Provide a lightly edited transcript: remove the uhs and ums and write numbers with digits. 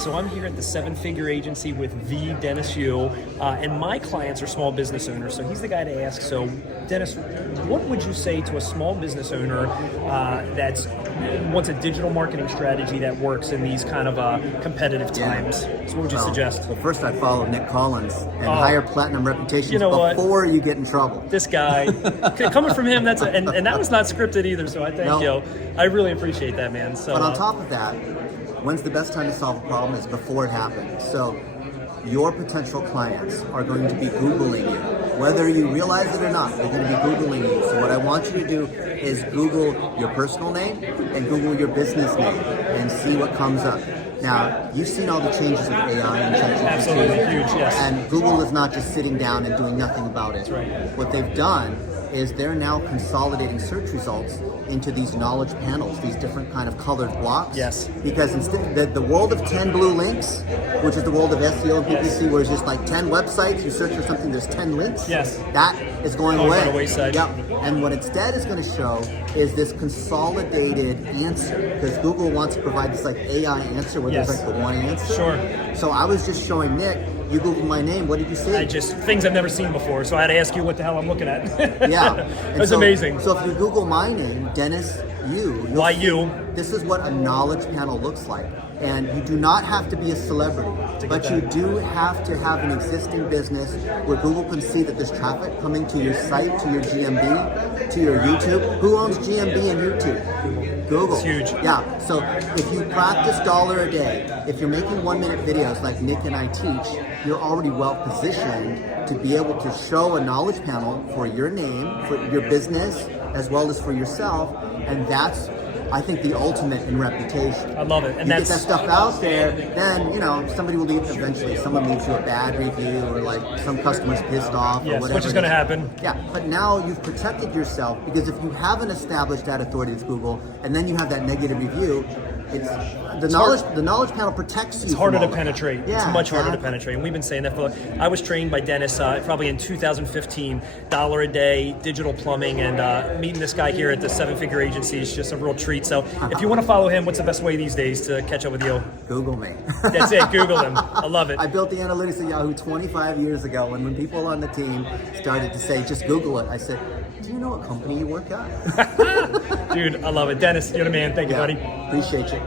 So I'm here at the seven-figure agency with the Dennis Yu, and my clients are small business owners. So he's the guy to ask. So Dennis, what would you say to a small business owner that wants a digital marketing strategy that works in these kind of competitive times? So what would you suggest? Well, first I'd follow Nick Collins and hire platinum reputations before you get in trouble. This guy, coming from him, and that was not scripted either. So I thank you. I really appreciate that, man. So, but on top of that, when's the best time to solve a problem is before it happens. So your potential clients are going to be Googling you. Whether you realize it or not, they're going to be Googling you. So what I want you to do is Google your personal name and Google your business name and see what comes up. Now, you've seen all the changes with AI and ChatGPT. Absolutely huge, yes. And Google is not just sitting down and doing nothing about it. That's right. What they've done is they're now consolidating search results into these knowledge panels, these different kind of colored blocks. Yes. Because instead, the world of 10 blue links, which is the world of SEO and PPC, where it's just like 10 websites, you search for something, there's 10 links. Yes. That is going away. By the wayside. Yep. And what instead is going to show is this consolidated answer, because Google wants to provide this like AI answer where there's like the one answer. Sure. So I was just showing Nick, you Googled my name, what did you see? Things I've never seen before, so I had to ask you what the hell I'm looking at. Yeah. That's amazing. So if you Google my name, Dennis Yu, Why you? This is what a knowledge panel looks like. And you do not have to be a celebrity, but you do have to have an existing business where Google can see that there's traffic coming to your site, to your GMB, to your YouTube. Who owns GMB and YouTube? Google. It's huge. Yeah, so if you practice $1 a day, if you're making 1-minute videos like Nick and I teach, you're already well positioned to be able to show a knowledge panel for your name, for your business, as well as for yourself, and that's, I think, the ultimate in reputation. I love it. And you get that stuff out there, then, somebody will leave eventually. Someone leaves you a bad review or like some customer's pissed off or whatever. Which is going to happen. Yeah, but now you've protected yourself, because if you haven't established that authority with Google and then you have that negative review, the knowledge panel protects you. It's harder to penetrate. Yeah, it's much harder to penetrate. And we've been saying that for, I was trained by Dennis probably in 2015, $1 a day, digital plumbing, and meeting this guy here at the seven-figure agency is just a real treat. So if you want to follow him, what's the best way these days to catch up with you? Google me. That's it, Google him. I love it. I built the analytics at Yahoo 25 years ago, and when people on the team started to say, just Google it, I said, do you know what company you work at? Dude, I love it. Dennis, you're the man. Thank you, buddy. Appreciate you.